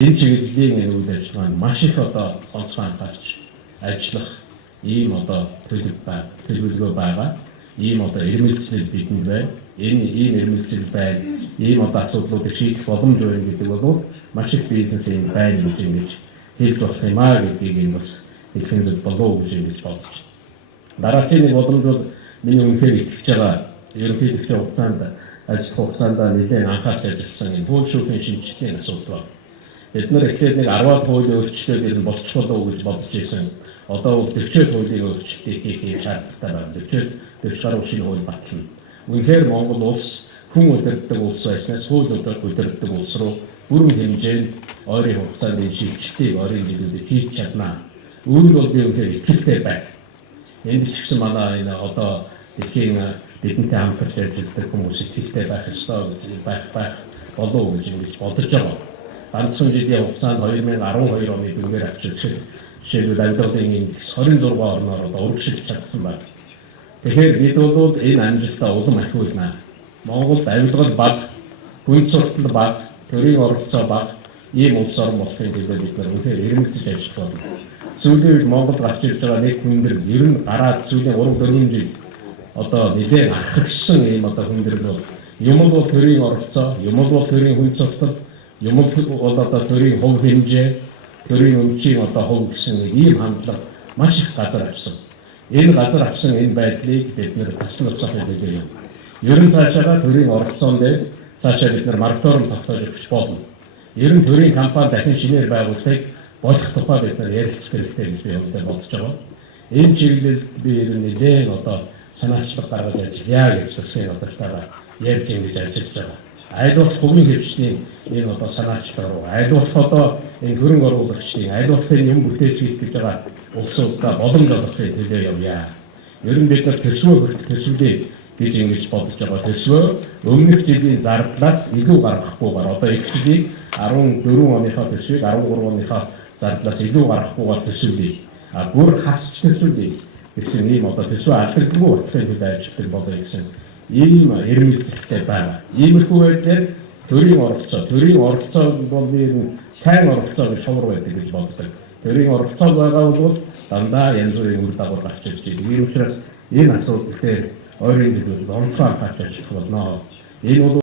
Энэ чиглэлийн үйл ажиллагаанд маш их одоо онцгой анхаарч ажиллах ийм одоо төлөвлөгөө байгаа. Ийм одоо ирмэлцэл бидэнд байна. Энэ ийм ирмэлцэл байна. Ийм одоо асуудлуудыг шийдэх боломж байна гэдэг бол маш их бизнес энэ байна гэж ингэж хэлж болох юм аа гэдгийг энэ бас хэлхэн зүйл болов гэж ингэж бодож байна. Дараагийн нэг боломж бол миний үнэхээр итгэж байгаа ерөнхий төвчийн хугацаанд ажиллах хугацаанд нэлээд анхаарч ажилласан энэ хууль шүүхийн шинжилгээний асуудал. Бид нар эхлээд нэг 10-аад хуулийн өөрчлөлтөд энэ болчих болов гэж бодож байсан. Одоо бол 40 хуулийн өөрчлөлтийг хийх шаардлагатай байна. 40 гаруй шинэ хууль батлана. Үнэхээр Монгол улс хүн удирддаг улс байснаас хууль удирддаг улс руу бүрэн хэмжээнд ойрын хугацаанд энэ шилжилтийг ойрын жилүүдэд хийж чадна. Үүнд бол би үнэхээр итгэлтэй байна. Энд ч гэсэн манай энэ одоо дэлхийн бидэнтэй хамтарч ажилладаг хүмүүс итгэлтэй байх ёстой гэж байх болов гэж ингэж бодож байгаа. Ганцхан жилийн хугацаанд 2012 оны дүнгээр авчирч жишээлбэл Авилгалын 26 орноор одоо урагшилж чадсан байна. Тэгэхээр бид бол энэ амжилтаа улам ахиулна. Монголд авилгал бага, хүнд суртал бага, төрийн оролцоо бага ийм улс орн болохын тулд бид нар үнэхээр ирмэлцэж ажиллах болно. Сүүлийн үед Монголд гарч ирж байгаа нэг хүндрэл ер нь гараад сүүлийн 3-4 жил одоо нэлээд архагшсан ийм одоо хүндрэл бол юм бол төрийн оролцоо, юм бол төрийн хүнд суртал, юм бол одоо төрийн хувь хэмжээ, төрийн өмчийн одоо хувь гэсэн ийм хандлага маш их газар авсан. Энэ газар авсан энэ байдлыг бид нэр таслан авсахын төлөө юм. Ер нь цаашаа төрийн оролцоон дээр цаашаа бид нар мораториум тогтоож өгч болно. Ер нь төрийн компани дахин шинээр байгуулахыг болох тухай бид нар ярилцах хэрэгтэй гэж би өөртөө бодож байгаа. Энэ чиглэлд би ер нь нэлээд одоо санаачлах гаргаж ажиллая гэж засгийн газартаараа ярьж ингэж ажиллаж байгаа. Аль болох хувийн хвшний энэ одоо санаачлал руу, аль болох одоо энэ хөрөнгө оруулагчдын, аль болох энэ юм бүтээж хийж байгаа улсуудаа боломж олгохын төлөө явъя. Ер нь бид нар төсвөө төсвөлээ гэж ингэж бодож байгаа. Төсвөө өмнөх жилийн зардлаас илүү гаргахгүйгээр одоо их жилийн 14 оныхоо төсвийг 13 оныхоо зардлаас илүү гаргахгүйгээр төсвөлээ. Бүр хасч төсвөлээ гэсэн ийм одоо төсвөө алдагдгүй болохын төлөө ажилладаг болоё гэсэн ийм ирмэлцэлтэй байна. Иймэрхүү байдлаар төрийн оролцоо бол нэг сайн оролцоо гэж шуурга байдаг гэж боддог. Төрийн оролцоо байгаа бол дандаа янз бүрийн үр дагавар гарч ирж байгаа. Ийм учраас энэ асуудал дээр ойрын жилүүд онцгой анхаарч ажиллах болно. Энэ бол